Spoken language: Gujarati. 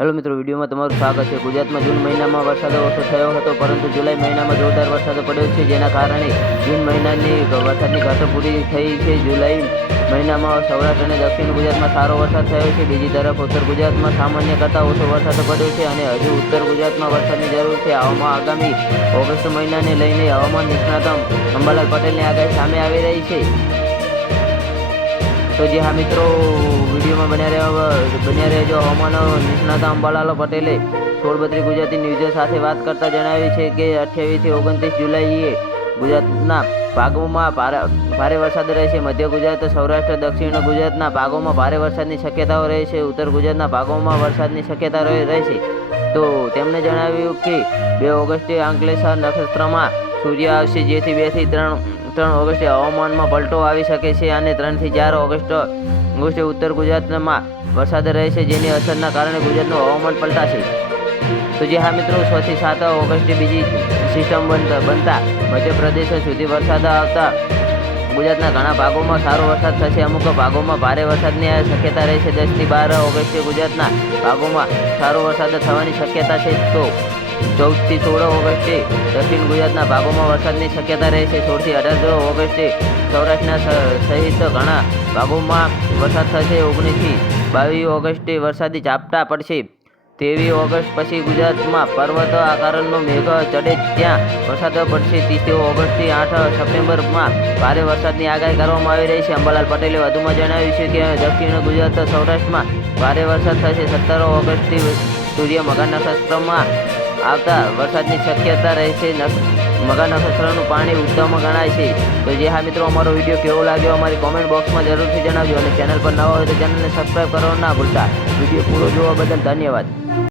હેલો મિત્રો, વિડીયોમાં તમારું સ્વાગત છે। ગુજરાતમાં જૂન મહિનામાં વરસાદ ઓછો થયો હતો, પરંતુ જુલાઈ મહિનામાં જોરદાર વરસાદ પડ્યો છે, જેના કારણે જૂન મહિનાની વરસાદની ઘાટો પૂરી થઈ છે। જુલાઈ મહિનામાં સૌરાષ્ટ્ર અને દક્ષિણ ગુજરાતમાં સારો વરસાદ થયો છે। બીજી તરફ ઉત્તર ગુજરાતમાં સામાન્ય કરતાં ઓછો વરસાદ પડ્યો છે અને હજુ ઉત્તર ગુજરાતમાં વરસાદની જરૂર છે। આગામી ઓગસ્ટ મહિનાને લઈને હવામાન નિષ્ણાત અંબાલાલ પટેલની આગાહી સામે આવી રહી છે। તો જી હા મિત્રો, વિડીયોમાં બન્યા રહેજો। હવામાન નિષ્ણાત અંબાલાલ પટેલે 1632 ગુજરાતી ન્યૂઝ સાથે વાત કરતા જણાવ્યું છે કે 28 થી 29 જુલાઈએ ગુજરાતના ભાગોમાં ભારે વરસાદ રહેશે। મધ્ય ગુજરાત, સૌરાષ્ટ્ર, દક્ષિણ ગુજરાતના ભાગોમાં ભારે વરસાદની શક્યતાઓ રહેશે। ઉત્તર ગુજરાતના ભાગોમાં વરસાદની શક્યતા રહેશે। તો તેમણે જણાવ્યું કે 2 ઓગસ્ટે અંકલેશ્વર નક્ષત્રમાં સૂર્ય આવશે, જેથી 2 થી 3 ઓગસ્ટે હવામાનમાં પલટો આવી શકે છે અને 3 થી 4 ઓગસ્ટે ઉત્તર ગુજરાતમાં વરસાદ રહેશે, જેની અસરના કારણે ગુજરાતનું હવામાન પલટાશે। તો જે હા મિત્રો, 6 થી 7 ઓગસ્ટે બીજી સિસ્ટમ બનતા મધ્યપ્રદેશ સુધી વરસાદ આવતા ગુજરાતના ઘણા ભાગોમાં સારો વરસાદ થશે। અમુક ભાગોમાં ભારે વરસાદની શક્યતા રહેશે। 10 થી 12 ઓગસ્ટે ગુજરાતના ભાગોમાં સારો વરસાદ થવાની શક્યતા છે। તો 14 થી 16 ઓગસ્ટે દક્ષિણ ગુજરાતના ભાગોમાં વરસાદની શક્યતા રહેશે। 16 થી 18 ઓગસ્ટે સૌરાષ્ટ્રના સહિત ઘણા ભાગોમાં વરસાદ થશે। 19 થી 22 ઓગસ્ટે વરસાદી ઝાપટા પડશે। 23 ઓગસ્ટ પછી ગુજરાતમાં પર્વત આકારનો મેઘ ચડે ત્યાં વરસાદ પડશે। 30 ઓગસ્ટથી 8 સપ્ટેમ્બરમાં ભારે વરસાદની આગાહી કરવામાં આવી રહી છે। અંબાલાલ પટેલે વધુમાં જણાવ્યું છે કે દક્ષિણ ગુજરાત, સૌરાષ્ટ્રમાં ભારે વરસાદ થશે। 17 ઓગસ્ટથી સૂર્ય મઘા નક્ષત્રમાં આવતા વરસાદની શક્યતા રહેશે। મઘા નક્ષત્રનું પાણી ઉત્તમ ગણાય છે। તો જે હા મિત્રો, અમારો વિડીયો કેવો લાગ્યો અમારી કોમેન્ટ બોક્સમાં જરૂરથી જણાવજો અને ચેનલ પર નવા હોય તો ચેનલને સબસ્ક્રાઈબ કરવાનું ના ભૂલતા। વિડીયો પૂરો જોવા બદલ ધન્યવાદ।